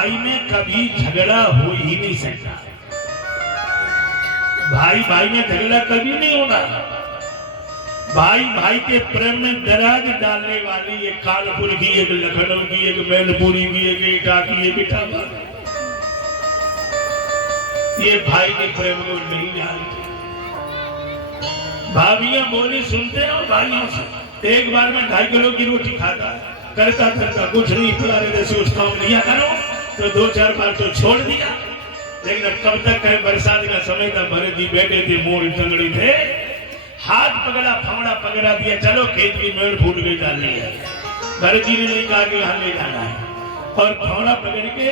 भाई में कभी झगड़ा हो ही नहीं सकता। भाई भाई में झगड़ा कभी नहीं होना। भाई भाई के प्रेम में दराज डालने वाली एक कानपुर की, एक लखनऊ की, एक मैनपुरी की, एक इटा की, एक इटावा, ये भाई के प्रेम को नहीं जानते। भाभियां बोली सुनते हो भाइयों से। एक बार में 2.5 किलो की रोटी खाता है, करता करता कुछ नहीं, पुराने जैसे उस काम लिया करो तो 2-4 बार तो छोड़ दिया। लेकिन अब कब तक कहे, बरसात का समय था, भरत जी बैठे थे, मोड़ टंगड़ी थे, हाथ पकड़ा, फावड़ा पकड़ा दिया, चलो खेत की मेड़ फूट गई डालनी है। भरत जी ने नहीं कहा कि यहाँ ले जाना है, और फावड़ा पकड़ के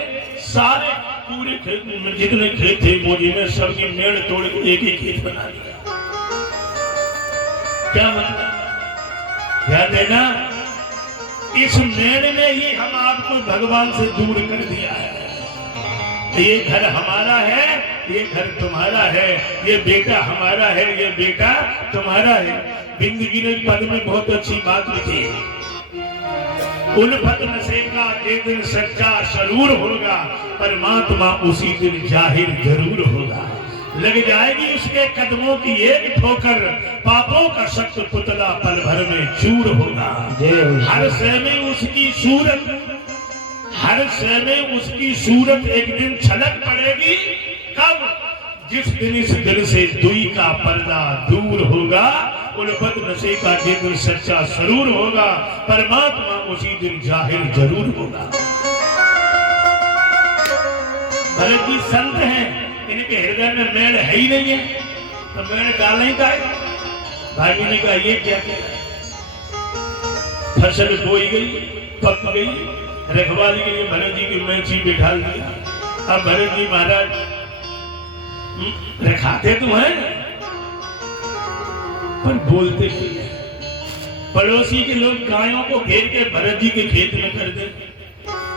सारे पूरे खेत में जितने खेत थे मोजी में सबकी मेड़ तोड़ के एक ही खेत बना दिया। क्या मतलब? ध्यान देना, इस मेड़ में ही हम आपको भगवान से दूर कर दिया है। ये घर हमारा है, ये घर तुम्हारा है, ये बेटा हमारा है, ये बेटा तुम्हारा है। जिंदगी ने पद में बहुत अच्छी बात लिखी, उल्फत नशेका के दिन सच्चा जरूर होगा, परमात्मा उसी दिन जाहिर जरूर होगा। लग जाएगी उसके कदमों की एक ठोकर, पापों का सख्त पुतला पल भर में चूर होगा। हर शय में उसकी सूरत, हर शय में उसकी सूरत एक दिन छलक पड़ेगी। कब? जिस दिन इस दिल से दुई का पर्दा दूर होगा, उल्फत नशे का दिन सच्चा जरूर होगा, परमात्मा उसी दिन जाहिर जरूर होगा। भरत जी संत हैं, इनके हृदय में मेड़ है ही नहीं है, तो मेड़ डालना ही था। भाई ने कहा ये क्या किया? फसल बोई गई, पक गई, रखवाली के लिए भरत जी की मैची बिठा दिया। अब भरत जी महाराज रखाते तो हैं पर बोलते नहीं है। पड़ोसी के लोग गायों को घेर के भरत जी के खेत में कर दे,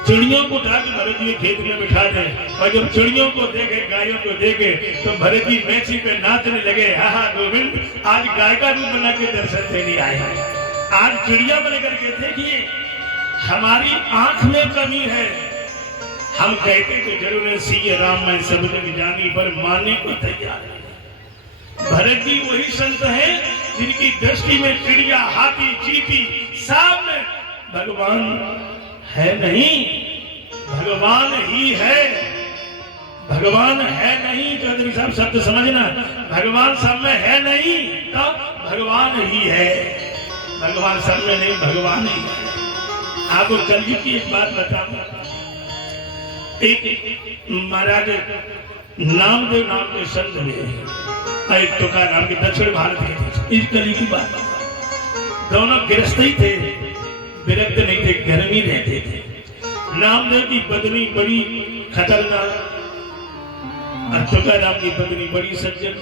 चिड़ियों को उठा के भरत जी के खेत में बिठा दे, और जब चिड़ियों को देखे, गायों को देखे, तो भरत जी मैची पे नाचने लगे, हा गोविंद आज गाय का रूप बना के दर्शन देने आए हैं, आज चिड़िया बनकर के देखिए हमारी आंख में कमी है। हम कहते तो जरूर है सिया राम मैं सब जग जानी, पर मानने को तैयार है। भरत जी वही संत हैं जिनकी दृष्टि में चिड़िया, हाथी, चींटी सब में भगवान है नहीं, भगवान ही है। भगवान है नहीं, चौधरी साहब शब्द समझना, भगवान सब में है नहीं, तो भगवान ही है। भगवान सब में नहीं, भगवान ही है। आपको कल की एक बात बताऊंगा। एक महाराज नामदेव नाम के संत हुए, एक तुकाराम के दक्षिण भारत के, इस कली की बात। दोनों गृहस्थ ही थे, विरक्त नहीं थे, घर में रहते थे। नामदेव की पत्नी बड़ी खतरनाक और तुकाराम की पत्नी बड़ी सज्जन।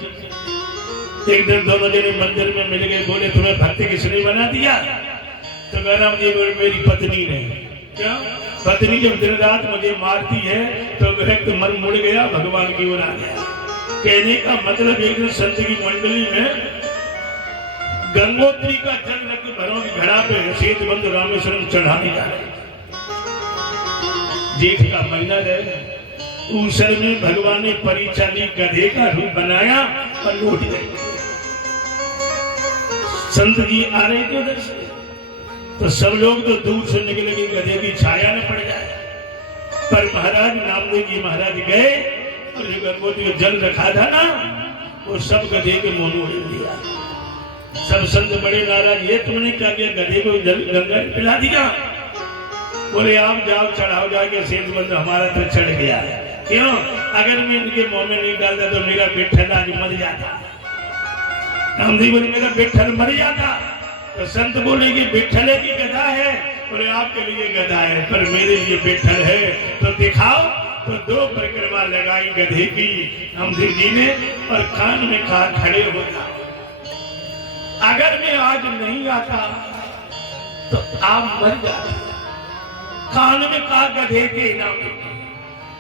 एक दिन दोनों जने मंदिर में मिल गए, बोले तुम्हें भक्ति किसने बना दिया? तुकाराम जी बोले मेरी पत्नी ने। क्या? पत्नी जब दिन रात मुझे मारती है तो विरक्त मन मुड़ गया, भगवान की ओर आ गया। कहने का मतलब एक दिन संत की मंडली में गंगोत्री का जल रख भरों की घड़ा पे श्वेत बंद रामेश्वरम चढ़ाने जा रहे। जेठ का महीना रहे, ऊसर में भगवान ने परिचाली गधे का रूप बनाया और लौट गए। संत जी आ रहे थे उधर से, तो सब लोग तो दूर से निकले कि गधे की छाया न पड़ जाए, पर महाराज नामदेव जी महाराज गए और जो गंगोत्री में जल रखा था ना, वो सब गधे के मुंह में उड़ दिया। सब संत बड़े नाराज, ये तुमने क्या किया? गधे को जल गंगा पिला दिया। बोले आप जाओ, चढ़ाओ जाके, सेठ बंद हमारा तो चढ़ गया। क्यों? अगर मैं इनके मुंह में नहीं डालता तो मेरा बेटन आज मर जाता। नामदेव बोले मेरा बेटन मर जाता। तो संत बोले कि बेटले की गधा है? बोले आपके लिए गधा है, पर मेरे लिए बेटल है, तो दिखाओ। तो 2 परिक्रमा लगाई गधे की नामदेव जी ने, और कान में कहा खड़े हो जाओ, अगर मैं आज नहीं आता तो आप मर जाते। कान में कहा गधे के नाम,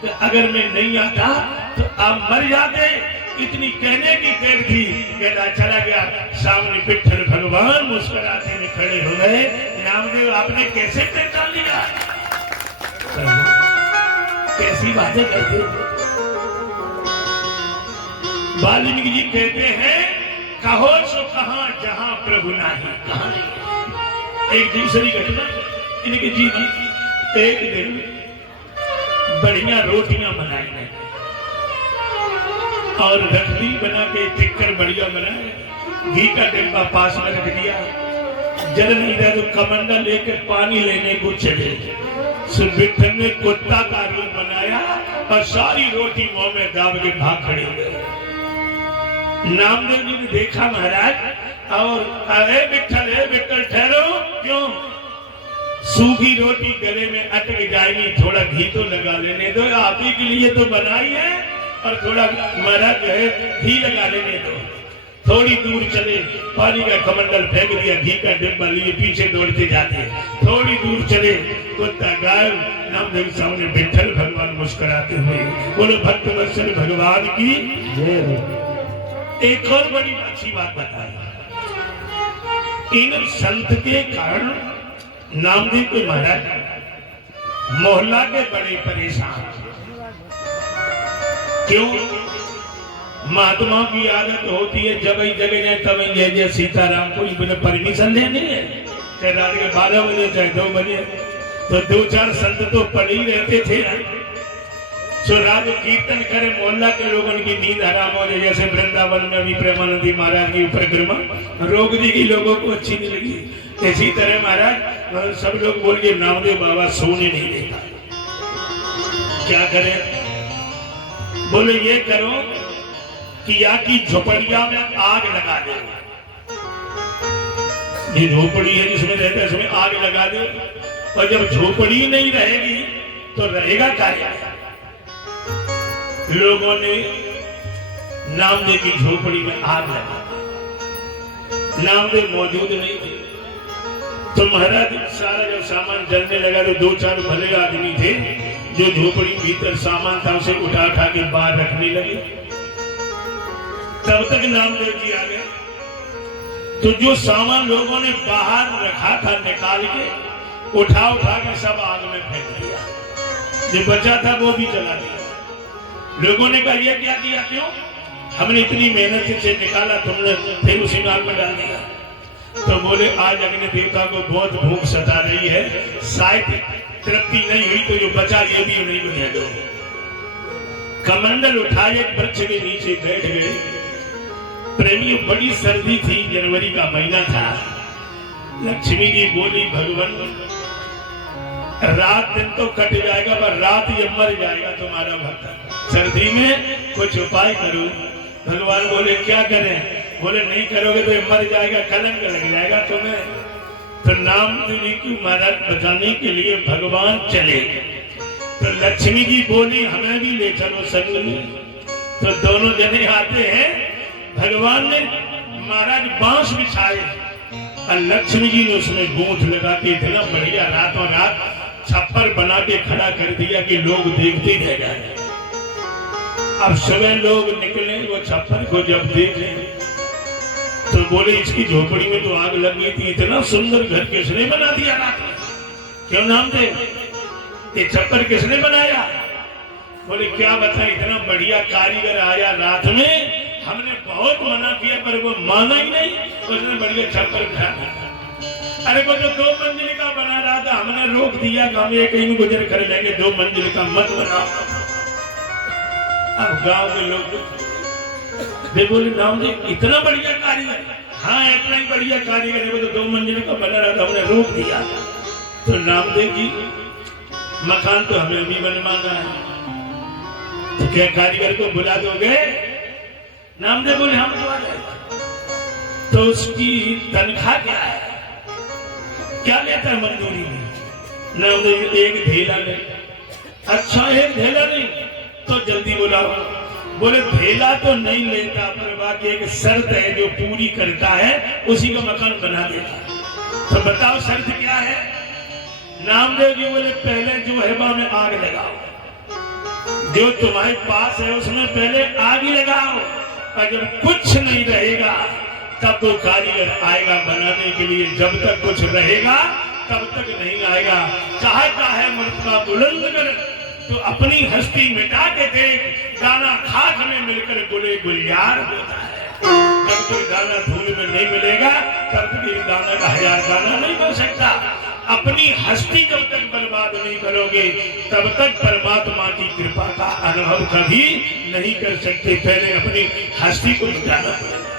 तो अगर मैं नहीं आता तो आप मर जाते। इतनी कहने की देर थी, गधा चला गया। सामने विट्ठल भगवान मुस्कुराते हुए खड़े हो गए। नामदेव आपने कैसे पहचान लिया? कैसी बातें करते हो। वाल्मीकि जी कहते हैं कहो सो कहां जहां प्रभु नाही, कहां नहीं। एक दूसरी घटना इनके जीवन, एक दिन बढ़िया रोटियां बनाई गई और रखड़ी बना के टिक्कर बढ़िया बनाए, घी का डिब्बा पास में रख दिया, जल नहीं रहा तो कमंडल लेकर पानी लेने को चले। विठल ने कुत्ता का रूप बनाया और सारी रोटी मुंह में दाब के भाग खड़े हो गए। नामदेव जी ने देखा महाराज और अरे विठल ठहरो, क्यों? सूखी रोटी गले में अटक जाएगी, थोड़ा घी तो लगा लेने दो, आप ही के लिए तो बनाई है, और थोड़ा महाराज जो है घी लगा लेने दो। थोड़ी दूर चले, पानी का कमंडल फेंक दिया, घी का डिब्बा लिए पीछे दौड़ते जाते। थोड़ी दूर चले, कुत्ता गायब, नामदेव सामने विठल भगवान मुस्कुराते हुए बोले भक्त वत्सल भगवान की जय। एक और बड़ी अच्छी बात बताई, इन संत के कारण नामदेव के महाराज मोहल्ला के बड़े परेशान। क्यों? महात्मा की आदत होती है जब जगह जाए तब जय जय सीताराम, कोई बिना परमिशन लेनी है, चाहे रात के 12 बजे चाहे 2 बजे, तो 2-4 संत तो पड़े ही रहते थे ना। सो रात कीर्तन करे, मोहल्ला के लोगों की नींद हराम हो जाए। जैसे वृंदावन में भी प्रेमानंदी महाराज की परिक्रमा रोक दी गई, लोगों को अच्छी नहीं लगी। इसी तरह महाराज सब लोग बोल के नामदेव बाबा सोने नहीं देता, क्या करें? बोले ये करो कि या की झोपड़िया में आग लगा दे, ये झोपड़ी है जिसमें रहता है इसमें आग लगा दे, और जब झोपड़ी नहीं रहेगी तो रहेगा क्या? लोगों ने नामदेव की झोपड़ी में आग लगा, नामदेव मौजूद नहीं थे। तो महाराज सारा जब सामान जलने लगा तो 2-4 भले आदमी थे जो झोपड़ी भीतर सामान था उसे उठा के बाहर रखने लगे। तब तक नामदेव जी आ गए, तो जो सामान लोगों ने बाहर रखा था निकाल के उठा के सब आग में फेंक दिया, जो बचा था वो भी जला दिया। लोगों ने कहा ये क्या किया? क्यों? हमने इतनी मेहनत से निकाला, तुमने फिर उसी नाल में डाल दिया। तो बोले आज अग्नि देवता को बहुत भूख सता रही है, शायद तृप्ति नहीं हुई तो जो बचा ये भी उन्हीं को दे दो। कमंडल उठाए एक वृक्ष के नीचे बैठ गए। प्रेमियों बड़ी सर्दी थी, जनवरी का महीना था। लक्ष्मी जी बोली भगवान रात दिन तो कट जाएगा पर रात ये मर जाएगा तुम्हारा भक्त, सर्दी में कुछ उपाय करो। भगवान बोले क्या करें? बोले नहीं करोगे तो ये मर जाएगा, कलंक लग जाएगा तुम्हें। तो नामदेव जी की महाराज बचाने के लिए भगवान चले। तो लक्ष्मी जी बोली हमें भी ले चलो संग में। तो दोनों जने आते हैं, भगवान ने महाराज बांस बिछाए और लक्ष्मी जी ने उसमें गूंथ लगा के इतना बढ़िया रातों रात छप्पर बना के खड़ा कर दिया कि लोग देखते रह जाए। अब सुबह लोग निकले, वो छप्पर को जब देखे तो बोले इसकी झोपड़ी में तो आग लग गई थी, इतना सुंदर घर किसने बना दिया रात में? क्यों नामदेव, ये छप्पर किसने बनाया? बोले क्या बताएं, इतना बढ़िया कारीगर आया रात में, हमने बहुत मना किया पर वो माना ही नहीं, उसने बढ़िया छप्पर बिठा दिया। अरे वो जो 2 मंजिल का बना रहा था हमने रोक दिया कि हम एक ही गुजर कर लेंगे, 2 मंजिल का मत बनाओ। अब गांव के लोग बोले नामदेव इतना बढ़िया कारीगर? हाँ इतना ही बढ़िया कारीगर है, वो तो 2 मंजिल का बना रहा था हमने रोक दिया। तो नामदेव जी मकान तो हमें भी बनवाना है, तो क्या कारीगर को बुला दोगे? नामदेव बोले हम बुला जाएगा। तो उसकी तनख्वाह क्या है, क्या लेता है मजदूरी में? नामदेव एक ढेला नहीं। अच्छा एक ढेला नहीं तो जल्दी बुलाओ। बोले ढेला तो नहीं लेता पर बाकी एक शर्त है जो पूरी करता है उसी का मकान बना देता। तो बताओ शर्त क्या है? नामदेव जी बोले पहले जो है में आग लगाओ, जो तुम्हारे पास है उसमें पहले आग ही लगाओ, और जब कुछ नहीं रहेगा तब तो कारीगर आएगा बनाने के लिए। जब तक कुछ रहेगा तब तक नहीं आएगा। चाहता है मर्तबा बुलंद कर तो अपनी हस्ती मिटा के देख, दाना खाक में मिलकर गुले गुलियार होता है। जब तक दाना धूल में नहीं मिलेगा तब तक एक दाना का 1000 दाना नहीं बन सकता। अपनी हस्ती जब तक बर्बाद नहीं करोगे तब तक परमात्मा की कृपा का अनुभव कभी नहीं कर सकते। पहले अपनी हस्ती को मिटाना पड़ेगा।